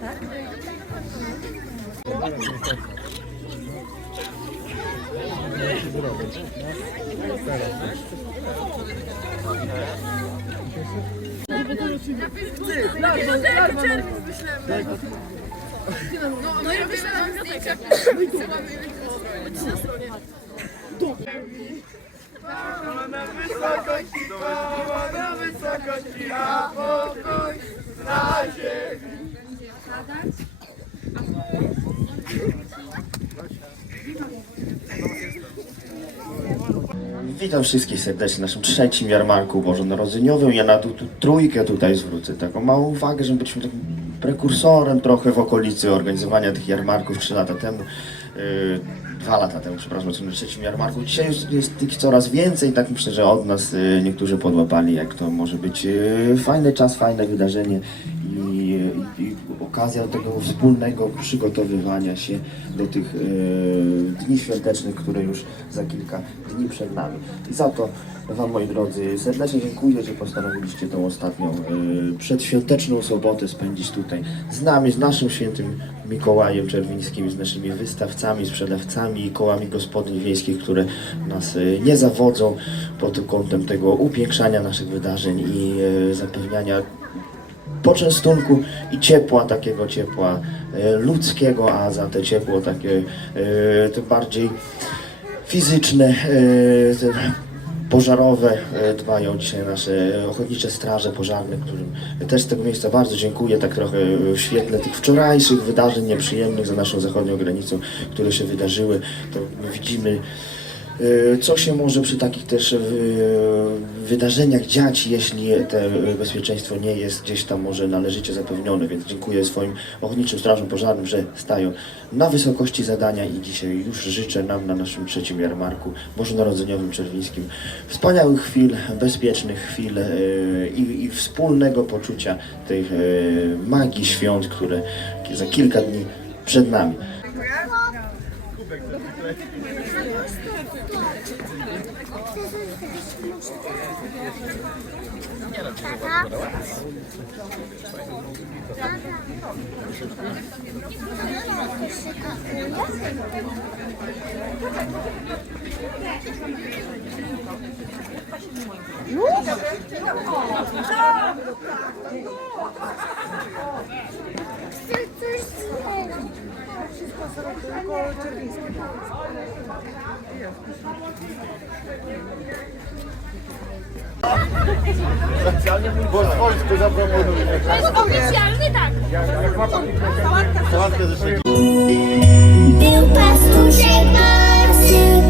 Tak? Ty, larwa, larwa. No, no i wyślę nam zdjęcia, wysyłamy ich na stronie. Pała na wysokości, pała na wysokości, a pokój Witam wszystkich serdecznie na naszym trzecim jarmarku bożonarodzeniowym. Ja na tu, tu trójkę tutaj zwrócę taką małą uwagę, że byliśmy takim prekursorem trochę w okolicy organizowania tych jarmarków trzy lata temu. Yy, dwa lata temu, przepraszam, na trzecim jarmarku. Dzisiaj jest, jest tych coraz więcej, tak myślę, że od nas yy, niektórzy podłapali, jak to może być yy, fajny czas, fajne wydarzenie i, okazja tego wspólnego przygotowywania się do tych e, dni świątecznych, które już za kilka dni przed nami. I za to Wam, moi drodzy, serdecznie dziękuję, że postanowiliście tą ostatnią e, przedświąteczną sobotę spędzić tutaj z nami, z naszym świętym Mikołajem Czerwińskim, z naszymi wystawcami, sprzedawcami i kołami gospodyń wiejskich, które nas e, nie zawodzą pod kątem tego upiększania naszych wydarzeń i e, zapewniania poczęstunku i ciepła, takiego ciepła e, ludzkiego, a za te ciepło takie e, tym bardziej fizyczne, e, pożarowe dbają dzisiaj nasze ochotnicze straże pożarne, którym też z tego miejsca bardzo dziękuję, tak trochę w świetle tych wczorajszych wydarzeń nieprzyjemnych za naszą zachodnią granicą, które się wydarzyły, to widzimy Co się może przy takich też e, wydarzeniach dziać, jeśli te bezpieczeństwo nie jest gdzieś tam może należycie zapewnione, więc dziękuję swoim ochotniczym strażom pożarnym, że stają na wysokości zadania i dzisiaj już życzę nam na naszym trzecim jarmarku bożonarodzeniowym czerwińskim wspaniałych chwil, bezpiecznych chwil e, i, i wspólnego poczucia e, magii świąt, które za kilka dni przed nami. Tata? Już? Już? Bo z wojsku zaproponuje. To jest oficjalny tak. Sałatkę ze Był pastuszek Marsy,